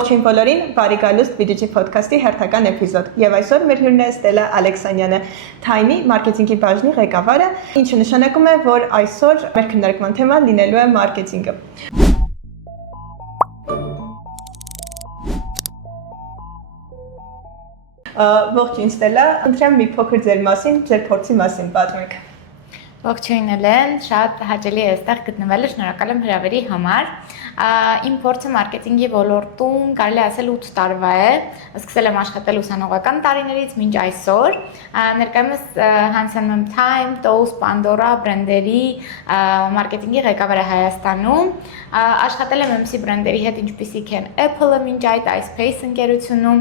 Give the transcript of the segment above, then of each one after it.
Ողջույն բոլորին, բարի գալուստ BDG Podcast-ի հերթական էպիզոդ։ Եվ այսօր մեր հյուրն է Ստելա Ալեքսանյանը, Tiny մարքեթինգի բաժնի ղեկավարը, ինչը նշանակում է, որ այսօր մեր քննարկման թեման լինելու է մարքեթինգը։ Ողջույն Ստելա, ընտրեմ մի փոքր ձեր մասին, ձեր փորձի մասին պատմեք։ Ողջույն Էլեն, շատ հաճելի է այստեղ գտնվելը, շնորհակալ եմ հրավերի համար։ Իմ փորձը մարքեթինգի ոլորտում կարելի ասել 8 տարվա է, սկսել եմ աշխատել ուսանողական տարիներից մինչ այսօր։ Ներկայումս հանձնում եմ Time, Toast, Pandora բրենդերի մարքեթինգի ղեկավարը Հայաստանում։ Աշխատել եմ MC բրենդերի հետ, ինչպիսիք են Apple-ը մինչ այդ, iSpace ընկերությունում։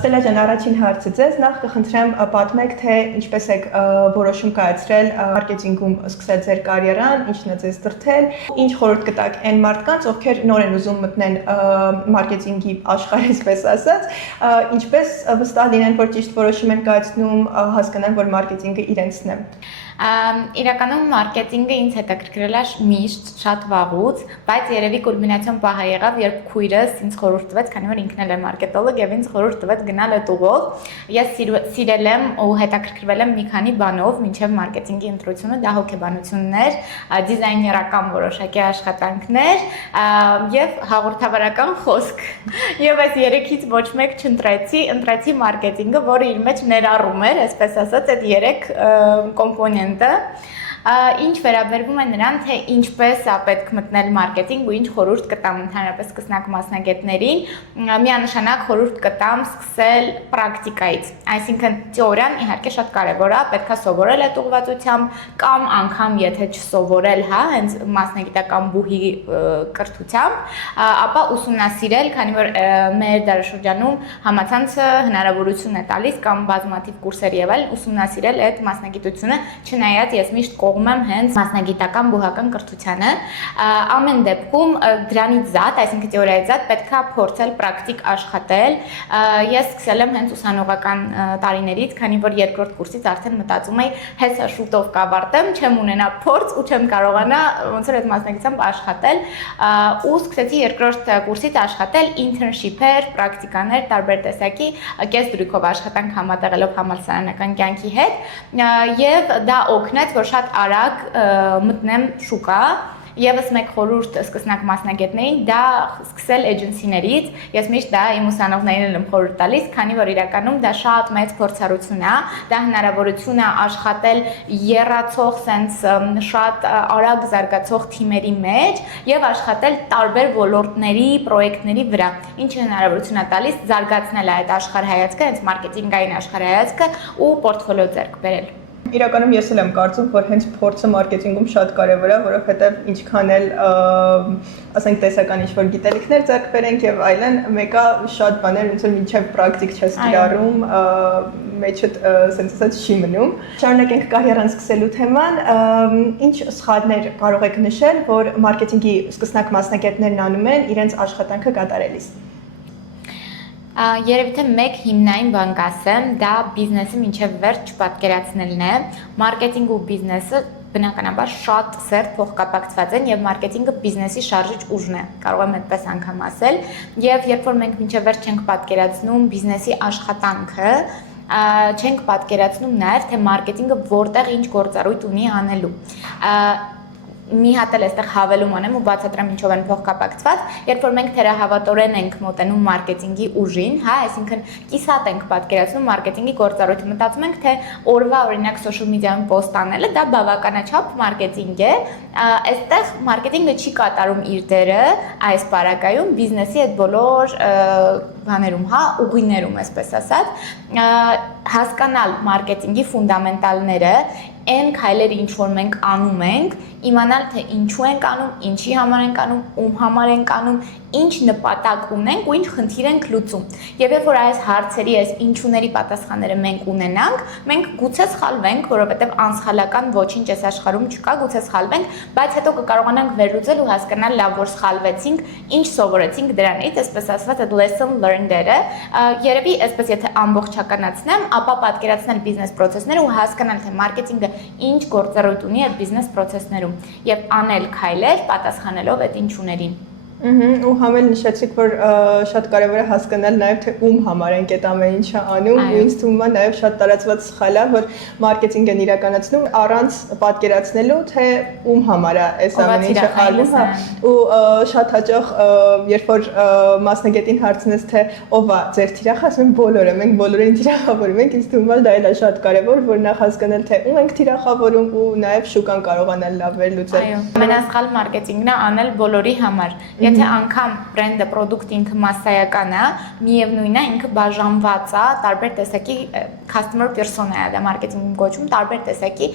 Ստելա ջան, առաջին հարցը ձեզ, նախ կխնդրեմ պատմեք, թե ինչպես եք որոշում կայացրել մարքեթինգում սկսել ձեր կարիերան, ինչն է ձեզ դրդել, ինչ խորհուրդ կտաք այն մարդկանց, ովքեր նոր են ուզում մտնեն մարքեթինգի աշխարհ, այսպես ասած, ինչպես վստահ լինեն, որ ճիշտ որոշում են կայացնում, հասկանան, որ մարքեթինգը իրենցն է։ Իրականում մարքեթինգը ինձ հետաքրքրել է միշտ շատ վաղուց, բայց երևի կուլմինացիոն պահը եղավ, երբ քույրս ինձ խորհուրդ տվեց, քանի որ ինքն էլ է մարքետոլոգ եւ ինձ խորհուրդ տվեց գնալ այդ ուղով։ Ես սիրել եմ ու հետաքրքրվել եմ մի քանի բանով, մինչեւ մարքեթինգի ընտրությունը դա հոգեբանություններ, դիզայներական որոշակի աշխատանքներ եւ հաղորդավարական խոսք։ Եվ այս երեքից ոչ մեկ չընտրեցի, ընտրեցի մարքեթինգը, որը իր մեջ ներառում էր, այսպես ասած, այդ երեք կոմպոնենտը, ինչ վերաբերվում է նրան, թե ինչպես է պետք մտնել մարքեթինգ ու ինչ խորհուրդ կտամ ընդհանրապես սկսնակ մասնագետներին, միանշանակ խորհուրդ կտամ սկսել պրակտիկայից, այսինքն թեորիան իհարկե շատ կարևոր է, պետք է սովորել այդ ուղղվածությամբ կամ անգամ եթե չսովորել, հա, հենց մասնագիտական բուհի կրթությամբ, ապա ուսումնասիրել, քանի որ մեր դարաշրջանում համացանցը հնարավորություն է տալիս կամ բազմաթիվ կուրսեր եւ այլն ուսումնասիրել այդ մասնագիտությունը, չնայած ես միշտ կողմ եմ հենց մասնագիտական բուհական կրթությանը, ամեն դեպքում դրանից զատ, այսինքն թեորիայից զատ պետք է փորձել պրակտիկ աշխատել։ Ես սկսել եմ հենց ուսանողական տարիներից, քանի որ երկրորդ կուրսից արդեն մտածում էի, հեսա շուտով կավարտեմ, չեմ ունենա փորձ ու չեմ կարողանա ոնց որ այդ մասնագիտությամբ աշխատել, ու սկսեցի երկրորդ կուրսից աշխատել internship-եր, պրակտիկաներ, տարբեր տեսակի կեսդրույքով աշխատանք համատեղելով համալսարանական կյանքի հետ, եւ դա օգնեց, որ շատ արագ մտնեմ շուկա, եւս մեկ խորհուրդ սկսնակ մասնագետներին, դա սկսել էջենսիներից, ես միշտ դա իմ ուսանողներին եմ խորհուրդ տալիս, քանի որ իրականում դա շատ մեծ փորձառություն է, դա հնարավորություն է աշխատել եռացող sense շատ արագ զարգացող թիմերի մեջ եւ աշխատել տարբեր ոլորտների, պրոյեկտների վրա, ինչը հնարավորություն է տալիս զարգացնել այդ աշխարհայացքը, հենց մարքեթինգային աշխարհայացքը ու պորտֆոլիո ձեռք բերել։ Իրականում ես էլ եմ կարծում, որ հենց փորձը մարքեթինգում շատ կարևոր է, որովհետև ինչքան էլ ասենք տեսական ինչ-որ գիտելիքներ ձեռք բերենք եւ այլն, մեկը շատ բաներ ոնց որ մինչեւ պրակտիկ չես կիրառում, մեջդ ասենց ասած չի մնում։ Շարունակենք կարիերան սկսելու թեման, ինչ սխալներ կարող եք նշել, որ մարքեթինգի սկսնակ մասնագետներն անում են իրենց աշխատանքը կատարելիս։ Երևի թե մեկ հիմնային բան կասեմ, դա բիզնեսը մինչև վերջ չպատկերացնելն է, մարքեթինգ ու բիզնեսը բնականաբար շատ սերտ փոխկապակցված են եւ մարքեթինգը բիզնեսի շարժիչ ուժն է, կարող եմ այդպես անգամ ասել, եւ երբ որ մենք մինչև վերջ չենք պատկերացնում բիզնեսի աշխատանքը, չենք պատկերացնում նաեւ թե մարքեթինգը որտեղ ինչ գործառույթ ունի անելու։ Մի հատ էլ այստեղ հավելում անեմ ու բացատրեմ ինչով են փոխկապակցված, երբ որ մենք թերահավատորեն ենք մոտենում մարքեթինգի ուժին, հա, այսինքն կիսատ ենք պատկերացնում մարքեթինգի գործառույթը, մտածում ենք թե օրվա օրինակ social media-ում post անելը դա բավականաչափ մարքեթինգ է, այստեղ մարքեթինգը չի կատարում իր դերը այս պարագայում բիզնեսի այդ բոլոր բաներում, հա, ուղիներում, այսպես ասած, հասկանալ մարքեթինգի ֆունդամենտալները, այն քայլերը ինչ որ մենք անում ենք, իմանալ թե ինչու ենք անում, ինչի համար ենք անում, ում համար ենք անում, ինչ նպատակ ունենք ու ինչ խնդիր ենք լուծում։ Եվ երբ որ այս հարցերի, այս ինչուների պատասխանները մենք ունենանք, մենք գուցե սխալվենք, որովհետև անսխալական ոչինչ այս աշխարհում չկա, գուցե սխալվենք, բայց հետո կկարողանանք վերլուծել ու հասկանալ լավ որ սխալվեցինք, ինչ սովորեցինք դրանից, այսպես ասված այդ lesson learned-երը, երևի այսպես եթե ամբողջականացնեմ, ապա պատկերացնել բիզնես process-ները ու հասկանալ թե մարքեթինգը ինչ գործառույթ ունի այդ բիզնես process-ներում եւ անել քայլեր պատասխանելով այդ ինչուներին։ Ու համել նշեցիք, որ շատ կարևոր է հասկանալ նաև թե ում համար ենք այդ ամեն ինչը անում, ու ինձ թվում է նաև շատ տարածված սխալ է, որ մարքեթինգ են իրականացնում առանց պատկերացնելու, թե ում համար է այս ամեն ինչը անում, ու շատ հաճախ երբ որ մասնագետին հարցնես թե ով է ձեր թիրախը, ասում են բոլորը, մենք բոլորին թիրախավորում ենք, ինձ թվում է դա էլ է շատ կարևոր, որ նախ հասկանալ թե ում ենք թիրախավորում ու նաև շուկան կարողանալ լավ վերլուծել։ Այո, ամենասխալ մարքեթինգն է անել բոլորի համար։ Եթե անգամ բրենդը, պրոդուկտը ինքը մասսայական է, միևնույնն է ինքը բաժանված է տարբեր տեսակի customer persona է դա մարքեթինգում կոչվում, տարբեր տեսակի,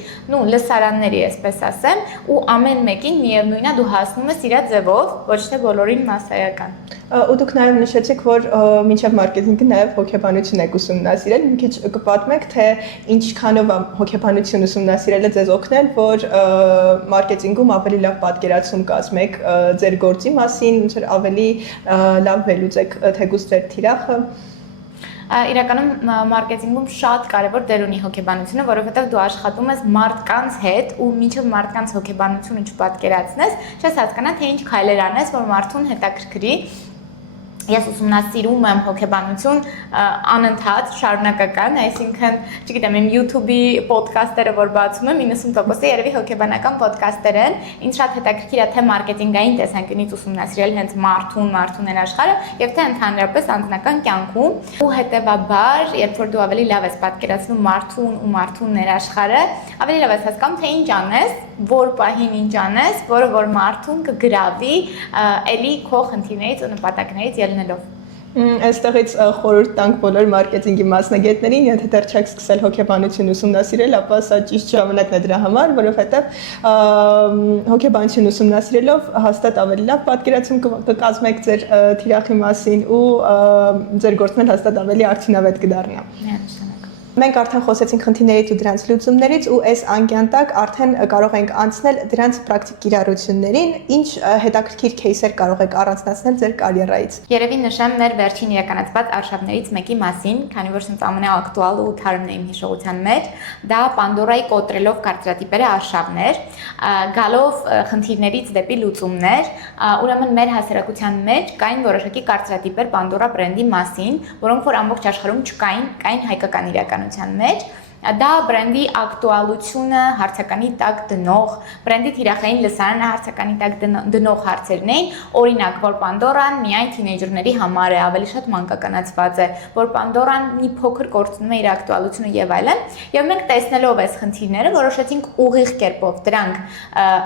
լսարանների, այսպես ասեմ, ու ամեն մեկին միևնույնն է դու հասնում ես իր ձևով, ոչ թե բոլորին մասսայական։ Ու դուք նաև նշեցիք, որ մինչև մարքեթինգը նաև հոգեբանություն եք ուսումնասիրել, մի քիչ կպատմեք, թե ինչքանով է հոգեբանություն ուսումնասիրելը ձեզ օգնել, որ մարքեթինգում ավելի լավ պատկերացում կազմեք ձեր գործի մասին, ոնց որ ավելի լավ վերլուծեք թեկուզ ձեր թիրախը։ Իրականում մարքեթինգում շատ կարևոր դեր ունի հոգեբանությունը, որովհետև դու աշխատում ես մարդկանց հետ ու մինչև մարդկանց հոգեբանությունը չպատկերացնես, չես հասկանա թե ինչ քայլեր անես, որ մարդուն հետաքրքրի։ Ես ուսումնասիրում եմ հոգեբանություն անընդհատ, շարունակական, այսինքն, չգիտեմ, իմ YouTube-ի ոդքասթերը, որ բացում եմ, 90%-ը երևի հոգեբանական ոդքասթեր են։ Ինձ շատ հետաքրքիր է թե մարքեթինգային տեսանկյունից ուսումնասիրել հենց մարդուն ներաշխարհը, եւ թե ընդհանրապես անձնական կյանքում։ Ու հետեւաբար, երբ որ դու ավելի լավ ես պատկերացնում մարդուն ու մարդուն ներաշխարհը, ավելի լավ ես հասկանում թե ինչ անես, որ պահին ինչ անես, որը որ մարդուն կգրավի էլի քո խնդիրներից ու նպատակներից ելնելով։ Այստեղից խորհուրդ տանք բոլոր մարքեթինգի մասնագետներին, եթե դեռ չեք սկսել հոգեբանություն ուսումնասիրել, ապա սա ճիշտ ժամանակն է դրա համար, որովհետև հոգեբանություն ուսումնասիրելով հաստատ ավելի լավ պատկերացում կկազմեք ձեր թիրախի մասին ու ձեր գործն էլ հաստատ ավելի արդյունավետ կդառնա։ Մենք արդեն խոսեցինք խնդիրներից ու դրանց լուծումներից ու այս անկյան տակ արդեն կարող ենք անցնել դրանց պրակտիկ կիրառություններին, ինչ հետաքրքիր кейսեր կարող եք առանձնացնել ձեր կարիերայից։ Երևի նշեմ մեր վերջին իրականացված արշավներից մեկի մասին, քանի որ սենց ամենաակտուալ ու թարմն է իմ հիշողության մեջ, դա Պանդորայի կոտրելով կարծրատիպերը արշավներ, գալով խնդիրներից դեպի լուծումներ, ուրեմն մեր հասարակության մեջ կային որոշակի կարծրատիպեր Պանդորա բրենդի մասին, որոնք որ ամբողջ աշխարհում չկային, կային հայկական իրականության մեջ։ Դա բրենդի ակտուալությունը հարցականի տակ դնող, բրենդի թիրախային լսարանը հարցականի տակ դնող հարցերն էին, օրինակ, որ Պանդորան միայն թինեյջերների համար է, ավելի շատ մանկականացված է, որ Պանդորան մի փոքր կորցնում է իր ակտուալությունը եւ այլն, եւ մենք տեսնելով այս խնդիրները որոշեցինք ուղիղ կերպով դրանք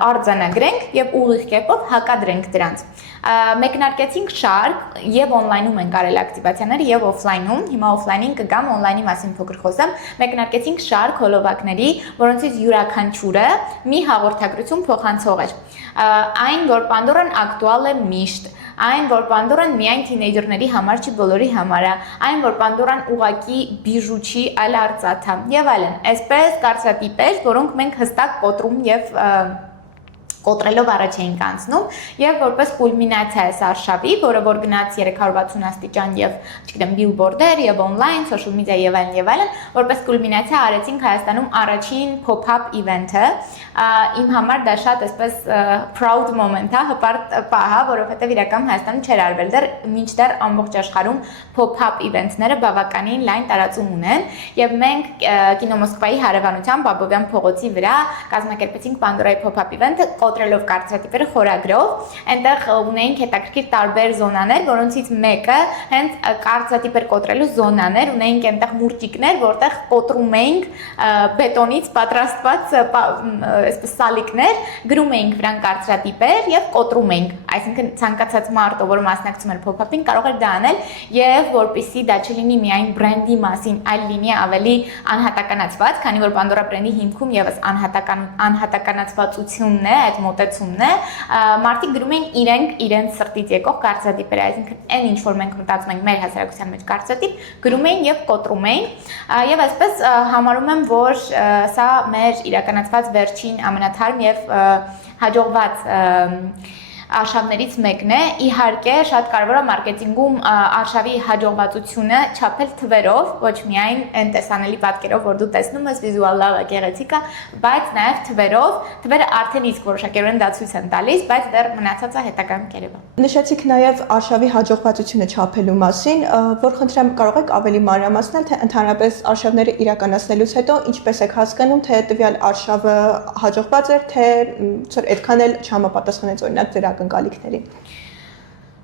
արձանագրենք եւ ուղիղ կերպով հակադրենք դրանց։ Մեկնարկեցինք շարք եւ on-line-ում են կարել ակտիվացիաները եւ off-line-ում, հիմա off-line-ին կգամ, on-line-ի մասին փոքր խոսեմ, մեկնարկեցինք շարք հոլովակների, որոնցից յուրաքանչյուրը մի հաղորդագրություն փոխանցող էր։ Այն, որ Պանդորան ակտուալ է միշտ, այն, որ Պանդորան միայն թինեյջերների համար չի, բոլորի համար է, այն, որ Պանդորան ուղակի բիժու չի, այլ արծաթ է եւ այլն։ Այսպես կարծրատիպեր, որոնք մենք հստակ կոտրում եւ կոտրելով առաջ էինք անցնում եւ որպես կուլմինացիա այս արշավի, որը որ գնաց 360 աստիճան եւ, չգիտեմ, բիլբորդեր եւ on-line, social media եւ այլն, որպես կուլմինացիա արեցինք Հայաստանում առաջին pop-up event-ը։ Իմ համար դա շատ այսպես proud moment է, հպարտ պահ է, որովհետեւ իրականում Հայաստանում չէր արվել դեռ, մինչդեռ ամբողջ աշխարհում pop-up event-ները բավականին լայն տարածում ունեն եւ մենք Կինո Մոսկվայի հարևանությամբ Բաբովյան փողոցի վրա կազմակերպեցինք Պանդորայի pop-up event-ը կոտրելով կարծրատիպերը խորագրով, այնտեղ ունեինք հետաքրքիր տարբեր զոնաներ, որոնցից մեկը հենց կարծրատիպեր կոտրելու զոնաներ, ունեինք այնտեղ մուրճիկներ, որտեղ կոտրում էինք բետոնից պատրաստված այսպես սալիկներ, գրում էինք վրան կարծրատիպեր եւ կոտրում էինք, այսինքն ցանկացած մարդ, որ մասնակցում էր pop-up-ին, կարող էր դա անել եւ որպեսզի դա չլինի միայն բրենդի մասին, այլ լինի ավելի անհատականացված, քանի որ Pandora բրենդի հիմքում եւս անհատականացվածությունն է, այդ մոտեցումն է, մարդիկ գրում են իրենց սրտից եկող կարծրատիպերը, այսինքն այն ինչ որ մենք մտածում ենք մեր հասարակության մեջ կարծրատիպ, գրում էին եւ կոտրում էին, եւ այսպես համարում եմ, որ սա մեր իրականացված վերջին ամենաթարմ եւ հաջողված արշավներից մեկն է։ Իհարկե, շատ կարևոր է մարքեթինգում արշավի հաջողվածությունը չափել թվերով, ոչ միայն այն տեսանելի պատկերով, որ դու տեսնում ես վիզուալ լավ է, գեղեցիկ է, բայց նաև թվերով։ Թվերը արդեն իսկ որոշակիորեն դա ցույց են տալիս, բայց դեռ մնացածը հետագայում կերևա։ Նշեցիք նաև արշավի հաջողվածությունը չափելու մասին, որ խնդրեմ կարող եք ավելի մանրամասնել, թե ընդհանրապես արշավները իրականացնելուց հետո ինչպես եք հասկանում, թե տվյալ արշավը հաջողված էր, թե այդքան էլ չհամապատասխանեց օրինակ ձեր ակնկալիքներին։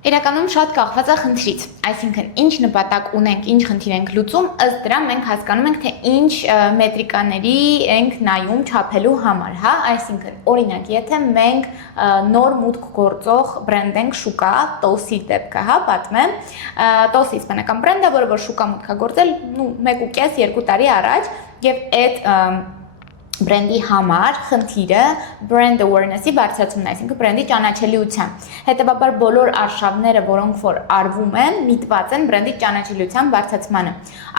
Իրականում շատ կախված է խնդրից, այսինքն ինչ նպատակ ունենք, ինչ խնդիր ենք լուծում, ըստ դրա մենք հասկանում ենք, թե ինչ մետրիկաների ենք նայում չափելու համար, հա, այսինքն օրինակ, եթե մենք նոր մուտք գործող բրենդ ենք շուկա, Toss-ի դեպքը, հա, պատմեմ, Toss-ի իսպանական բրենդ է, որը որ շուկա մուտք է գործել, 1.5-2 տարի առաջ, եւ այդ բրենդի համար խնդիրը brand awareness-ի բարձրացումն է, այսինքն բրենդի ճանաչելիության։ Հետևաբար բոլոր արշավները, որոնք որ արվում են, միտված են բրենդի ճանաչելիության բարձրացմանը։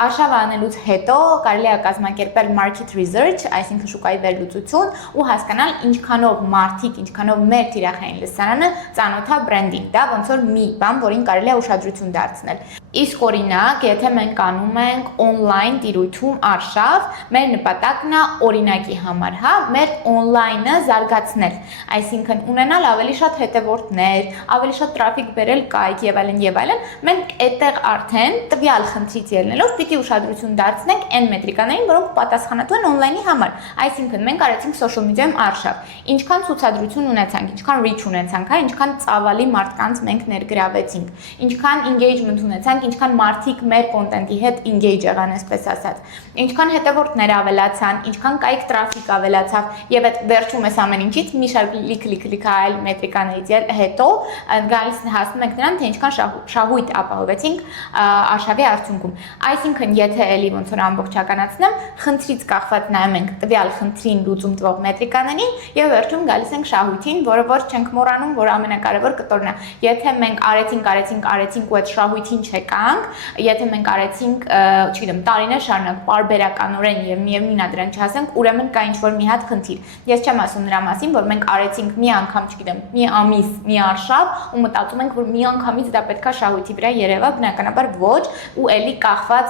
Արշավը անելուց հետո կարելի է կազմակերպել market research, այսինքն շուկայի վերլուծություն ու հասկանալ ինչքանով մարդիկ, ինչքանով մեր թիրախային լսարանը ծանոթ է բրենդին։ Դա ոնց որ մի բան, որին կարելի է ուշադրություն դարձնել։ Իսկ օրինակ, եթե մենք անում ենք on-line տիրույթում արշավ, մեր նպատակն է օրինակի համար, հա, մեր on-line-ը զարգացնել, այսինքն ունենալ ավելի շատ հետևորդներ, ավելի շատ տրաֆիկ բերել կայք եւ այլն, մենք այդտեղ արդեն տվյալ խնդրից ելնելով պիտի ուշադրություն դարձնենք այն մետրիկաներին, որոնք պատասխանատու են on-line-ի համար, այսինքն մենք արեցինք social media-ում արշավ, ինչքան ցուցադրություն ունեցանք, ինչքան reach ունեցանք, հա, ինչքան ծավալի մարդկանց մենք ներգրավեցինք, ինչքան engagement ունեցանք, ինչքան մարդիկ մեր կոնտենտի հետ engage եղան, այսպես ասած, ինչքան հետևորդներ ավելացան, ինչքան կայք տրաֆիկ ավելացավ եւ այդ վերջում էս ամեն ինչից մի շարք լիք այլ մետրիկաներից հետո գալիս հասնում ենք նրան, թե ինչքան շահույթ ապահովեցինք արշավի արդյունքում։ Այսինքն, եթե էլի ոնց որ ամբողջականացնեմ, խնդրից կախված նայում ենք տվյալ խնդրին լուծում տվող մետրիկաներին եւ վերջում գալիս ենք շահույթին, որը որ չենք մոռանում, որ ամենակարևոր կտորն է։ Եթե մենք արեցինք ու այդ շահույթին չեկանք, եթե մենք արեցինք, չգիտեմ, տարիներ շարունակ պարբերականորեն եւ միևնույն է դրան չհասենք, ուրեմն կա ինչ-որ մի հատ խնդիր։ Ես չեմ ասում նրա մասին, որ մենք արեցինք մի անգամ, չգիտեմ, մի ամիս, մի արշավ ու մտածում ենք, որ մի անգամից դա պետքա շահույթի վրա երևա, բնականաբար ոչ, ու էլի կախված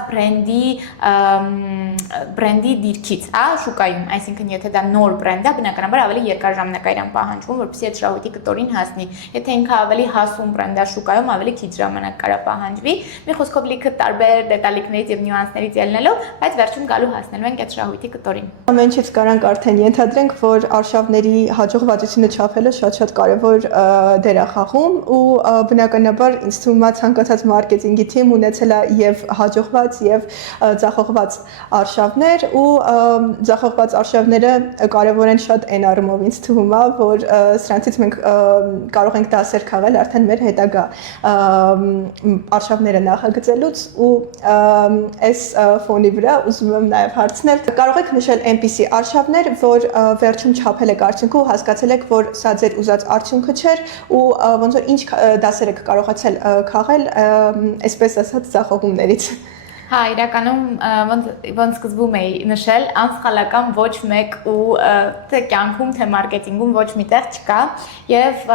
բրենդի դիրքից, հա, շուկայում, այսինքն եթե դա նոր բրենդ է, բնականաբար ավելի երկար ժամանակ իրան պահանջվում, որպեսզի այդ շահույթի կտորին հասնի։ Եթե ինքը ավելի հասուն բրենդ է շուկայում, ավելի քիչ ժամանակ կարա պահանջվի։ Մի խոսքով լիքը տարբեր դետալիկներից եւ նյուանսներից ելնելով, բայց վերջում գալու հասնելու ենք այդ շահույթի կտորին։ Ամեն ինչից կարանք արդեն ենթադրենք, որ արշավների հաջողվածությունը չափելը շատ կարևոր դեր է խաղում ու բնականաբար ինձ թվում է ցանկացած մարքեթինգի թիմ ունեցել է եւ հաջողված եւ ձախողված արշավներ ու ձախողված արշավները կարևոր են շատ այն առումով ինձ թվում է, որ սրանցից մենք կարող ենք դասեր քաղել արդեն մեր հետագա արշավները նախագծելուց ու այս ֆոնի վրա ուզում եմ նաև հարցնել, կարող եք նշել այնպիսի արշավներ, որ վերջում չափել եք արդյունքը ու հասկացել եք, որ սա ձեր ուզած արդյունքը չէր ու ոնց որ ինչ դասեր եք կարողացել քաղել, այսպես ասած, ձախողումներից։ Հա, իրականում ոնց սկզբում էի նշել, անսխալական ոչ մեկ ու թե կյանքում, թե մարքեթինգում ոչ միտեղ չկա եւ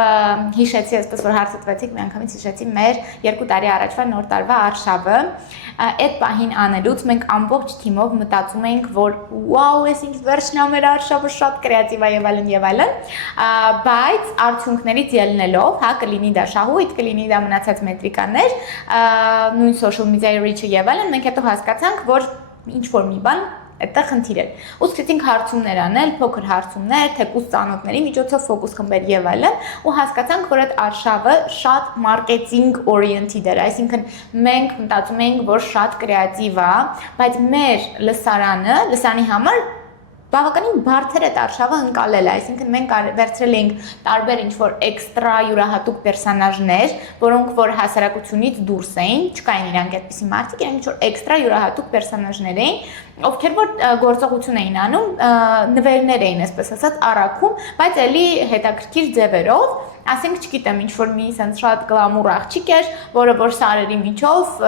հիշեցի, այսպես որ հարցրեցիք, մի անգամից հիշեցի մեր 2 տարի առաջվա նոր տարվա արշավը։ Այդ պահին անելուց մենք ամբողջ թիմով մտածում էինք, որ վաու, այս ինչ վերջն է մեր արշավը շատ կրեատիվ է եւ այլն, բայց արդյունքներից ելնելով, հա, կլինի դա շահույթ, կլինի դա մնացած մետրիկաներ, նույն social media reach-ը եւ այլն, մենք հետո հասկացանք, որ ինչ որ մի բան այդտեղ խնդիր էր։ Ու սկսեցինք հարցումներ անել, փոքր հարցումներ, թեկուզ ծանոթների միջոցով ֆոկուս խմբեր եւ այլն, ու հասկացանք, որ այդ արշավը շատ մարքեթինգ օրիենտեդ էր, այսինքն մենք մտածում էինք, որ շատ կրեատիվ է, բայց մեր լսարանի համար բավականին բարդ էր արշավը ընկալել, այսինքն մենք վերցրել էինք տարբեր ինչ-որ էքստրա յուրահատուկ պերսոնաժներ, որոնք որ հասարակությունից դուրս էին, չկային իրանք այդպիսի մարդիկ, իրանք ինչ-որ էքստրա յուրահատուկ պերսոնաժներ էին, ովքեր որ գործողություն էին անում, նվերներ էին, այսպես ասած, առաքում, բայց էլի հետաքրքիր ձևերով, ասենք չգիտեմ, ինչ որ մի sense շատ գլամուր աղջիկ էր, որը որ սարերի միջով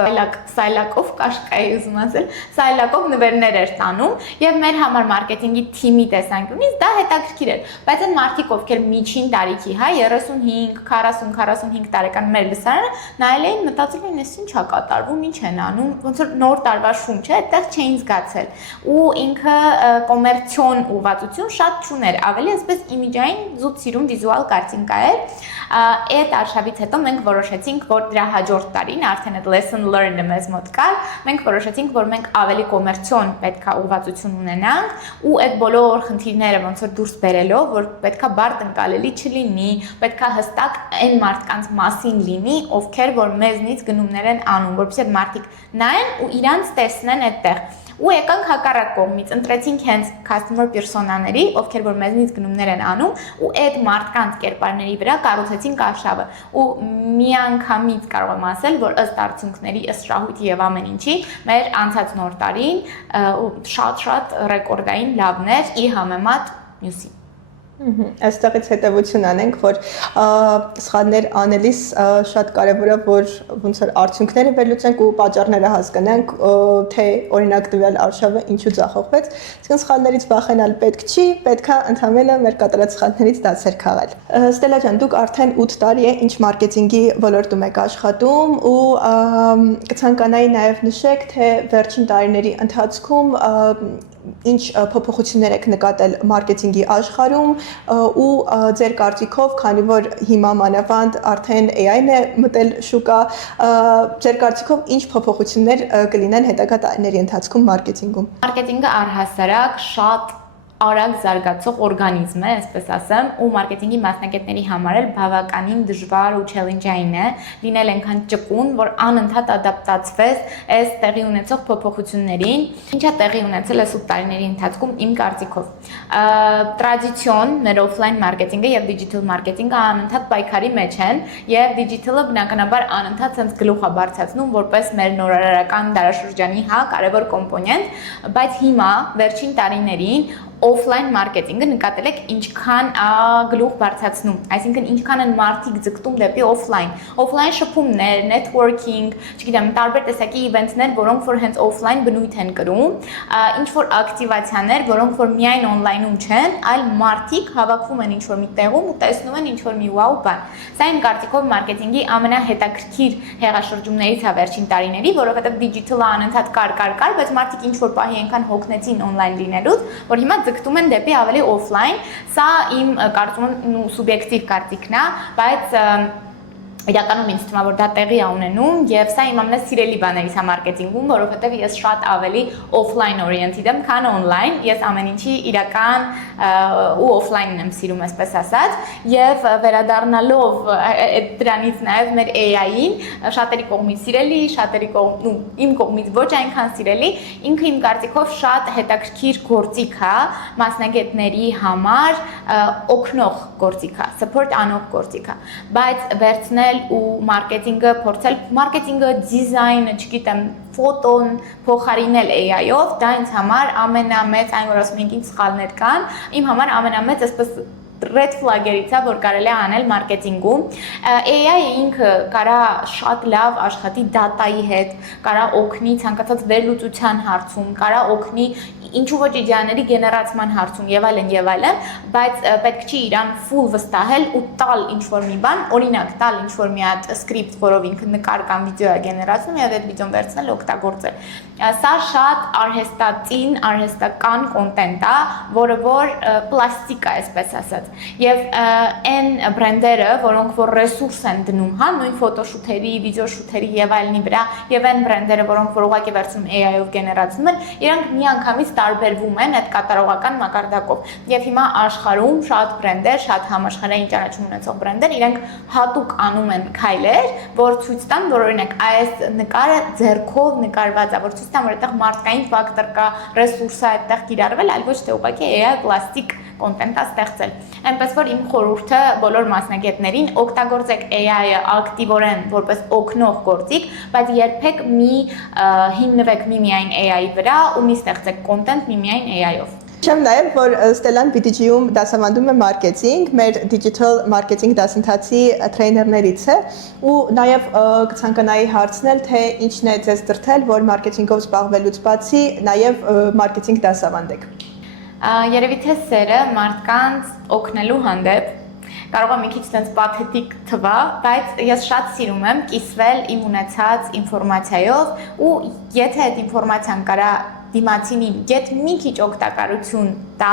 սայլակով կաշկայի ուզում ասել, սայլակով նվերներ էր տանում եւ մեր համար մարքեթինգի թիմի տեսանկյունից դա հետաքրքիր էր, բայց այն մարդիկ, ովքեր միջին տարիքի, հա, 35, 40, 45 տարեկան մեր լսարանը նայել էին, մտածել էին, էս ի՞նչ է կատարվում, ինչ են անում, ոնց որ նոր տարվա շունչ է, այդտեղ չէին զգացել ու ինքը կոմերցիոն ուղղվածություն շատ չուներ, ավելի այսպես իմիջային զուտ սիրուն վիզուալ կարտինկա էր։ Այդ արշավից հետո մենք որոշեցինք, որ դրա հաջորդ տարին արդեն այդ lesson learned-ը մեզ մոտ կար, մենք որոշեցինք, որ մենք ավելի կոմերցիոն պետքա ուղղվածություն ունենանք ու այդ բոլոր խնդիրները ոնց որ դուրս բերելով, որ պետքա բարդ ընկալելի չլինի, պետքա հստակ այն մարդկանց մասին լինի, ովքեր որ մեզնից գնումներ են անում, որովհետեւ այդ մարդիկ նայեն ու իրանց տեսնեն այդտեղ։ Ու եկանք հակառակ կողմից, ընտրեցինք հենց customer persona-ների, ովքեր որ մեզնից գնումներ են անում ու այդ մարդկանց կերպարների վրա կառուցեցինք արշավը։ Ու միանգամից կարող եմ ասել, որ ըստ արդյունքների, ըստ շահույթի եւ ամեն ինչի, մեր անցած նոր տարին շատ ռեկորդային լավն էր ի համեմատ մյուսի։ Այստեղից հետևություն անենք, որ սխալներ անելիս շատ կարևոր է, որ ոնց որ արդյունքները վերլուծենք ու պատճառները հասկանանք, թե օրինակ տվյալ արշավը ինչու ձախողվեց, իսկ սխալներից վախենալ պետք չի, պետքա ընդհանրապես մեր կատարած սխալներից դասեր քաղել։ Ստելա ջան, դուք արդեն 8 տարի է ինչ մարքեթինգի ոլորտում եք աշխատում ու կցանկանայի նաև նշեք, թե վերջին տարիների ընթացքում ինչ փոփոխություններ եք նկատել մարքեթինգի աշխարհում ու ձեր կարծիքով, քանի որ հիմա մանավանդ արդեն AI-ն է մտել շուկա, ձեր կարծիքով ինչ փոփոխություններ կլինեն հետագա տարիների ընթացքում մարքեթինգում։ Մարքեթինգը առհասարակ շատ արագ զարգացող օրգանիզմ է, այսպես ասեմ, ու մարքեթինգի մասնագետների համար էլ բավականին դժվար ու չելենջային է լինել այնքան ճկուն, որ անընդհատ ադապտացվես այս տեղի ունեցող փոփոխություններին, ինչա տեղի ունեցել այս 8 տարիների ընթացքում իմ կարծիքով։ Տրադիցիոն մեր օֆլայն մարքեթինգը եւ դիջիտալ մարքեթինգը անընդհատ պայքարի մեջ են եւ դիջիտալը բնականաբար անընդհատ sense գլուխ է բարձրացնում որպես մեր նորարարական դարաշրջանի կարևոր կոմպոնենտ, բայց հիմա վերջին տարիներին օֆլայն մարքեթինգը նկատել եք ինչքան գլուխ բարձրացնում, այսինքն ինչքան են մարդիկ ձգտում դեպի օֆլայն։ Օֆլայն շփումներ, networking, չգիտեմ, տարբեր տեսակի իվենթներ, որոնք որ հենց օֆլայն բնույթ են կրում, ինչ որ ակտիվացիաներ, որոնք որ միայն օնլայնում չեն, այլ մարդիկ հավաքվում են ինչ որ մի տեղում ու տեսնում են ինչ որ մի վաու բան։ Սա իմ կարծիքով մարքեթինգի ամենահետաքրքիր հեղաշրջումներից է վերջին տարիների, որովհետև դիջիտալը անընդհատ կար, բայց մարդիկ ինչ որ պահի այնքան հոգնեցին օնլայն լինելուց, որ հիմա ձգտում են դեպի ավելի օֆլայն, սա իմ կարծում սուբյեկտիվ կարծիքն է, բայց իրականում ինձ թվում է, որ դա տեղի է ունենում եւ սա իմ ամենասիրելի բաներից է մարքեթինգում, որովհետեւ ես շատ ավելի օֆլայն օրիենտեդ եմ, քան օնլայն, ես ամեն ինչի իրական ու օֆլայնն եմ սիրում, այսպես ասած, եւ վերադառնալով դրանից նաեւ մեր AI-ին շատերի կողմից սիրելի, շատերի իմ կողմից ոչ այնքան սիրելի, ինքը իմ կարծիքով շատ հետաքրքիր գործիք է մասնագետների համար օգնող գործիք է, support անող գործիք է, բայց վերցնել ու մարքեթինգը փորձել, մարքեթինգը, դիզայնը, չգիտեմ, ֆոտոն փոխարինել AI-ով, դա ինձ համար ամենամեծ, այն որ ասում ենք ինչ սխալներ կան, իմ համար ամենամեծ այսպես red flag-երից է, որ կարելի է անել մարքեթինգում։ AI-ը ինքը կարա շատ լավ աշխատի դատայի հետ, կարա օգնի ցանկացած վերլուծության հարցում, կարա օգնի ինչու ոչ իդեաների գեներացման հարցում եւ այլն, բայց պետք չի իրան full վստահել ու տալ ինչ-որ մի բան, օրինակ տալ ինչ-որ մի հատ սկրիպտ, որով ինքը նկար կամ վիդեո է գեներացնում եւ այդ վիդեոն վերցնել օգտագործել։ Սա շատ արհեստածին, արհեստական կոնտենտ է, որը որ պլաստիկ է, այսպես ասած։ Եվ այն բրենդերը, որոնք որ ռեսուրս են դնում, հա, նույն ֆոտոշութերի, վիդեոշութերի եւ այլնի վրա, եւ այն բրենդերը, որոնք որ ուղղակի վերցնում AI-ով գեներացնում են, իրանք միանգամից տարբերվում են այդ կատարողական մակարդակով։ Եվ հիմա աշխարհում շատ բրենդեր, շատ համաշխարհային ճանաչում ունեցող բրենդեր, իրենք հատուկ անում են քայլեր, որ ցույց տան, որ օրինակ այս նկարը ձեռքով նկարված է, որ ցույց տան, որ այդտեղ մարդկային ֆակտոր կա, ռեսուրս է այդտեղ կիրառվել, այլ ոչ թե ուղղակի AI պլաստիկ կոնտենտ է ստեղծել։ Այնպես որ իմ խորհուրդը բոլոր մասնագետներին օգտագործեք AI-ը ակտիվորեն որպես օգնող գործիք, բայց երբեք մի հիմնվեք միայն AI-ի վրա ու մի ստեղծեք կոնտենտ միայն AI-ով։ Չեմ նաև որ Ստելան BDG-ում դասավանդում է մարքեթինգ, մեր digital marketing դասընթացի տրեյներներից է ու նաև կցանկանայի հարցնել թե ինչն է ձեզ դրդել, որ մարքեթինգով զբաղվելուց բացի նաև մարքեթինգ դասավանդեք։ Երևի թե սերը մարդկանց օգնելու հանդեպ կարող է մի քիչ տենց պաթետիկ թվա, բայց ես շատ սիրում եմ կիսվել իմ ունեցած ինֆորմացիայով ու եթե այդ ինֆորմացիան կարա դիմացինին գետ մի քիչ օգտակարություն տա,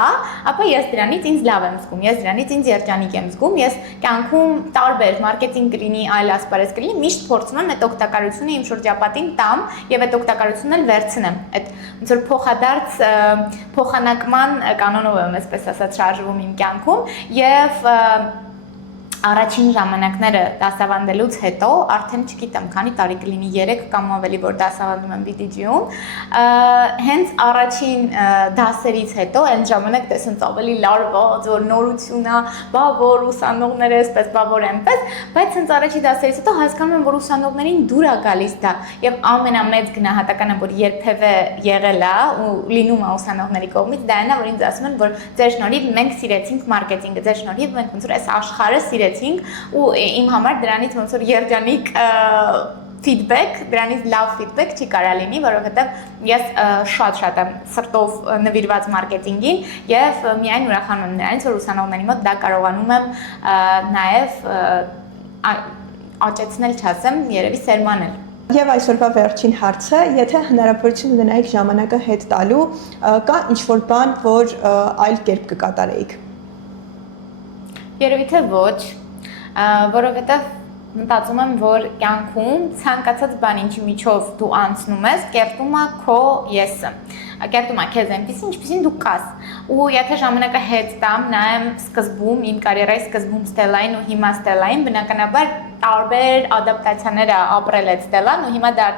ապա ես դրանից ինձ լավ եմ զգում, ես դրանից ինձ երջանիկ եմ զգում, ես կյանքում տարբեր մարքեթինգ կլինի, այլ ասպարեզ կլինի, միշտ փորձում եմ այդ օգտակարությունը իմ շրջապատին տամ եւ այդ օգտակարությունն էլ վերցնեմ։ Այդ ոնց որ փոխադարձ փոխանակման կանոնով եմ այսպես ասած շարժվում իմ կյանքում եւ առաջին ժամանակները դասավանդելուց հետո արդեն չգիտեմ, քանի տարի կլինի 3 կամ ավելի որ դասավանդում եմ BDG-ում, հենց առաջին դասերից հետո այն ժամանակ տեսնց ավելի լարված, որ նորություն է, բա որ ուսանողները էսպես, բա որ այնպես, բայց հենց առաջի դասերից հետո հասկանում եմ, որ ուսանողներին դուր է գալիս դա եւ ամենամեծ գնահատականը, որ երբևէ եղել է ու լինում է ուսանողների կողմից, դա այն է, որ ինձ ասում են, որ ձեր շնորհիվ մենք սիրեցինք մարքեթինգը, ձեր շնորհիվ մենք ոնց որ այս աշխարհը սիրեցինք ու իմ համար դրանից ոնց որ երջանիկ feedback, դրանից լավ feedback չի կարա լինի, որովհետև ես շատ եմ սրտով նվիրված մարքեթինգին եւ միայն ուրախանում եմ նրանից, որ ուսանողների մոտ դա կարողանում եմ նաև աճեցնել, չասեմ, երևի սերմանել։ Եվ այսօրվա վերջին հարցը, եթե հնարավորություն ունենայիք ժամանակը հետ տալու, կա ինչ-որ բան, որ այլ կերպ կկատարեիք։ Երևի թե ոչ, որովհետև մտածում եմ, որ կյանքում ցանկացած բան ինչի միջով դու անցնում ես, կերտում է քո եսը, կերտում է քեզ այնպեսին, ինչպեսին դու կաս։ Ու եթե ժամանակը հետ տամ, նայեմ սկզբում, իմ կարիերայի սկզբում Ստելային ու հիմա Ստելային, բնականաբար տարբեր ադապտացիաներ է ապրել այդ Ստելան ու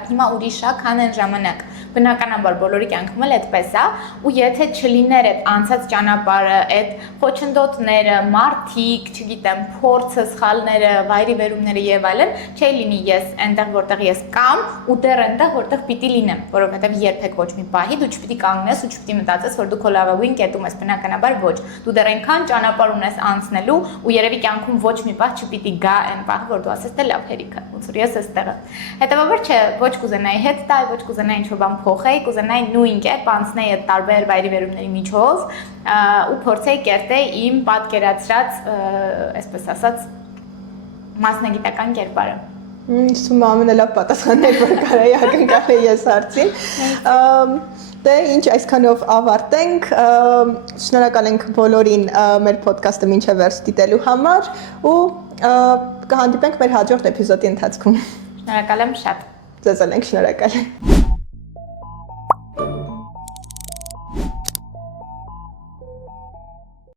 հիմա ուրիշ է, քան այն ժամանակ։ Բնականաբար բոլորի կյանքում էլ այդպես է, ու եթե չլիներ այդ անցած ճանապարհը, այդ խոչընդոտները, մարդիկ, չգիտեմ, փորձը, սխալները, վայրիվերումները եւ այլն, չէի լինի ես այնտեղ, որտեղ ես կամ, ու դեռ այնտեղ, որտեղ պիտի լինեմ, որովհետեւ երբեք ոչ մի պահի դու չպիտի կանգնես ու չպիտի մտածես, որ դու քո լավագույն կետում ես, բնականաբար ոչ։ Դու դեռ այնքան ճանապարհ ունես անցնելու ու երևի կյանքում ոչ մի պահ չպիտի գա այն պահը, որ դու ասես թե լավ հերիքա, ոնց որ ես էստեղ եմ։ Հետևաբար չէ, ոչ կուզենայի հետ տալ, ոչ կուզենայի ինչ-որ բան փոխեի, կուզենայի նույն կերպ անցնել այդ տարբեր վայրիվերումների միջով ու փորձեի կերտել իմ պատկերացրած, այսպես ասած, մասնագիտական կերպարը։ Սում ամենալավ պատասխանն է, որ կարայի ակնկալեի ես հարցին։ Դե ինչ այսքանով ավարտենք, շնորհակալ ենք բոլորին մեր ոդքասթը մինչև վերջ դիտելու համար ու կհանդիպենք մեր հաջորդ էպիզոդի ընթացքում։ Շնորհակալ եմ շատ։ Ձեզ էլ ենք շնորհակալ։